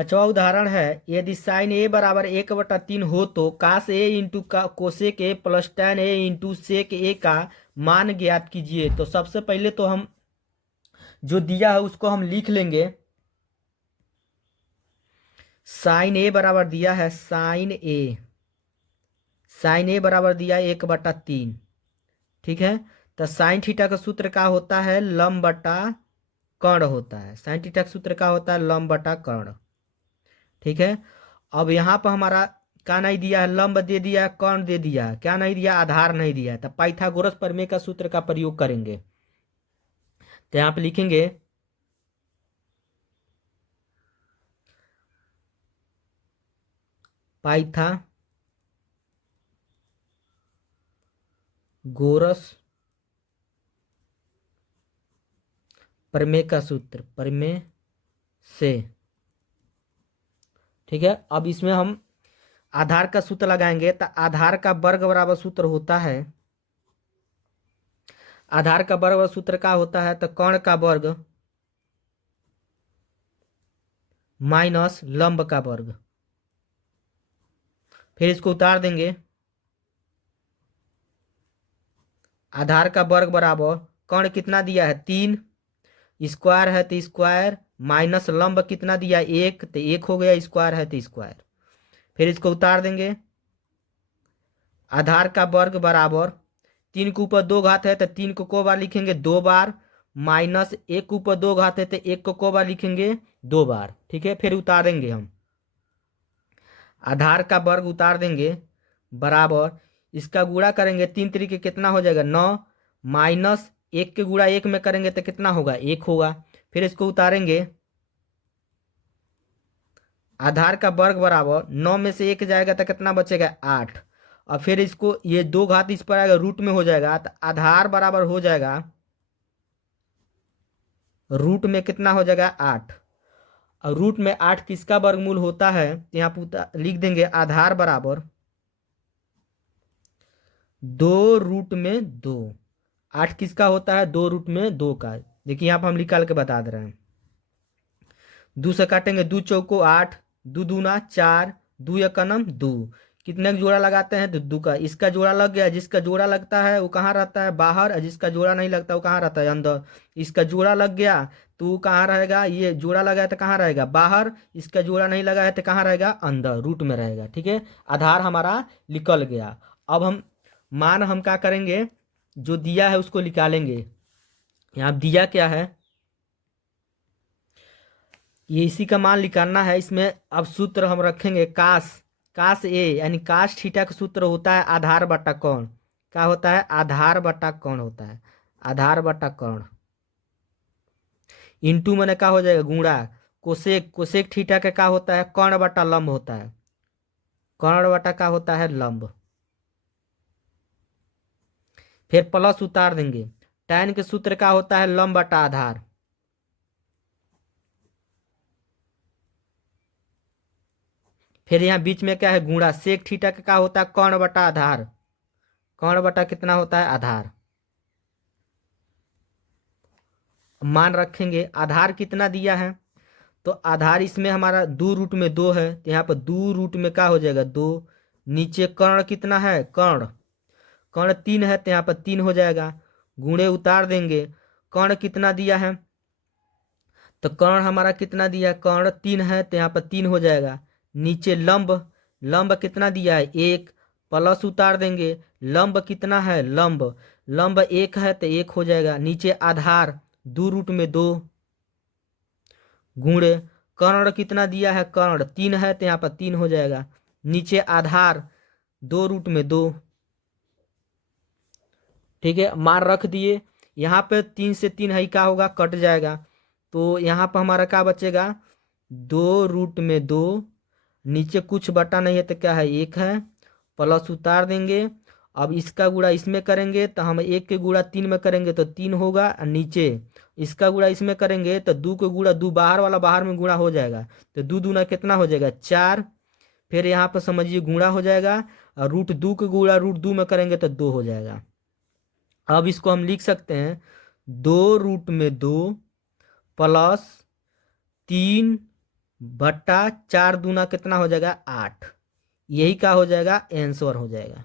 पांचवा उदाहरण है, यदि साइन ए बराबर 1/3 हो तो cos A into cosec A plus tan A into sec A का मान ज्ञात कीजिए। तो सबसे पहले तो हम जो दिया है उसको हम लिख लेंगे। साइन ए बराबर दिया है, साइन ए बराबर दिया है 1/3। ठीक है, तो साइन थीटा का सूत्र क्या होता है, लंब बटा कर्ण होता है। साइन थीटा का सूत्र क्या होता है, लंब बटा कर्ण। ठीक है, अब यहाँ पर हमारा क्या नहीं दिया है, लंब दे दिया है, कर्ण दे दिया है, क्या नहीं दिया, आधार नहीं दिया है। तो पाइथागोरस प्रमेय का सूत्र का प्रयोग करेंगे। तो यहाँ पे लिखेंगे पाइथागोरस प्रमेय का सूत्र, प्रमेय से। ठीक है, अब इसमें हम आधार का सूत्र लगाएंगे। तो आधार का वर्ग बराबर सूत्र होता है, आधार का वर्ग सूत्र क्या होता है, तो कर्ण का वर्ग माइनस लंब का वर्ग। फिर इसको उतार देंगे, आधार का वर्ग बराबर कर्ण कितना दिया है 3, स्क्वायर है तो स्क्वायर, माइनस लंब कितना दिया 1, तो 1 हो गया, स्क्वायर है तो स्क्वायर। फिर इसको उतार देंगे, आधार का वर्ग बराबर 3 के ऊपर 2 घात है तो 3 को बार लिखेंगे 2 बार, माइनस 1 के ऊपर 2 घात है तो 1 को बार लिखेंगे 2 बार। ठीक है, फिर उतारेंगे हम, आधार का वर्ग उतार देंगे बराबर, इसका गुणा करेंगे 3 तरीके कितना हो जाएगा 9, माइनस 1 के गुणा 1 में करेंगे तो कितना होगा 1 होगा। फिर इसको उतारेंगे, आधार का वर्ग बराबर 9 में से 1 जाएगा तो कितना बचेगा 8। और फिर इसको ये 2 घात इस पर आएगा, रूट में हो जाएगा, तो आधार बराबर हो जाएगा रूट में कितना हो जाएगा 8। और रूट में 8 किसका वर्गमूल होता है, यहाँ पर लिख देंगे आधार बराबर 2√2। 8 किसका होता है, 2√2 का। देखिए यहाँ पर हम निकाल के बता दे रहे हैं। 2 से काटेंगे, 2 चौको 8, 2 दूना 4, 2 एकनम 2, कितने का जोड़ा लगाते हैं, 2 का। इसका जोड़ा लग गया, जिसका जोड़ा लगता है वो कहाँ रहता है, बाहर, और जिसका जोड़ा नहीं लगता वो कहाँ रहता है, अंदर। इसका जोड़ा लग गया तो वो कहाँ रहेगा, ये जोड़ा लगा है तो कहाँ रहेगा, बाहर। इसका जोड़ा नहीं लगा है तो कहाँ रहेगा, अंदर, रूट में रहेगा। ठीक है, आधार हमारा निकल गया। अब हम मान हम क्या करेंगे, जो दिया है उसको निकालेंगे। यहाँ दिया क्या है, ये इसी का मान निकालना है। इसमें अब सूत्र हम रखेंगे कास ए, यानी कास थीटा का सूत्र होता है आधार बटा कोण। क्या होता है, आधार बटा कोण होता है, आधार बटा कोण। इंटू मैंने क्या हो जाएगा, गुणा। कोसेक थीटा का क्या होता है, कर्ण बटा लंब होता है, कर्ण बटा क्या होता है, लंब। फिर प्लस उतार देंगे, tan के सूत्र का होता है लंब बटा आधार। फिर यहाँ बीच में क्या है, गुणा। सेक थीटा का क्या होता है, कर्ण बटा आधार, कर्ण बटा कितना होता है, आधार। मान रखेंगे, आधार कितना दिया है, तो आधार इसमें हमारा 2√2 है, तो यहाँ पर 2 में क्या हो जाएगा 2। नीचे कर्ण कितना है, कर्ण 3 है तो यहाँ पर 3 हो जाएगा। गुणे उतार देंगे, कर्ण कितना दिया है, तो कर्ण हमारा कितना दिया है, कर्ण 3 है तो यहाँ पर 3 हो जाएगा। नीचे लंब, लंब कितना दिया है 1, प्लस उतार देंगे, लंब कितना है, लंब 1 है तो 1 हो जाएगा। नीचे आधार 2√2 गुणे कर्ण कितना दिया है, कर्ण 3 है तो यहाँ पर 3 हो जाएगा। नीचे आधार 2√2। ठीक है, मान रख दिए। यहाँ पे 3 से 3 है क्या होगा, कट जाएगा। तो यहाँ पर हमारा क्या बचेगा, 2√2। नीचे कुछ बटा नहीं है तो क्या है, 1 है, प्लस उतार देंगे। अब इसका गुणा इसमें करेंगे तो हम 1 के गुणा 3 में करेंगे तो 3 होगा। और नीचे इसका गुणा इसमें करेंगे तो 2 के गुणा 2, बाहर वाला बाहर में गुणा हो जाएगा, तो 2 दूना कितना हो जाएगा 4। फिर यहाँ पर समझिए गुणा हो जाएगा, और √2 के गुणा √2 में करेंगे तो 2 हो जाएगा। अब इसको हम लिख सकते हैं 2√2 प्लस 3 बट्टा 4 दूना कितना हो जाएगा 8। यही क्या हो जाएगा आंसर हो जाएगा।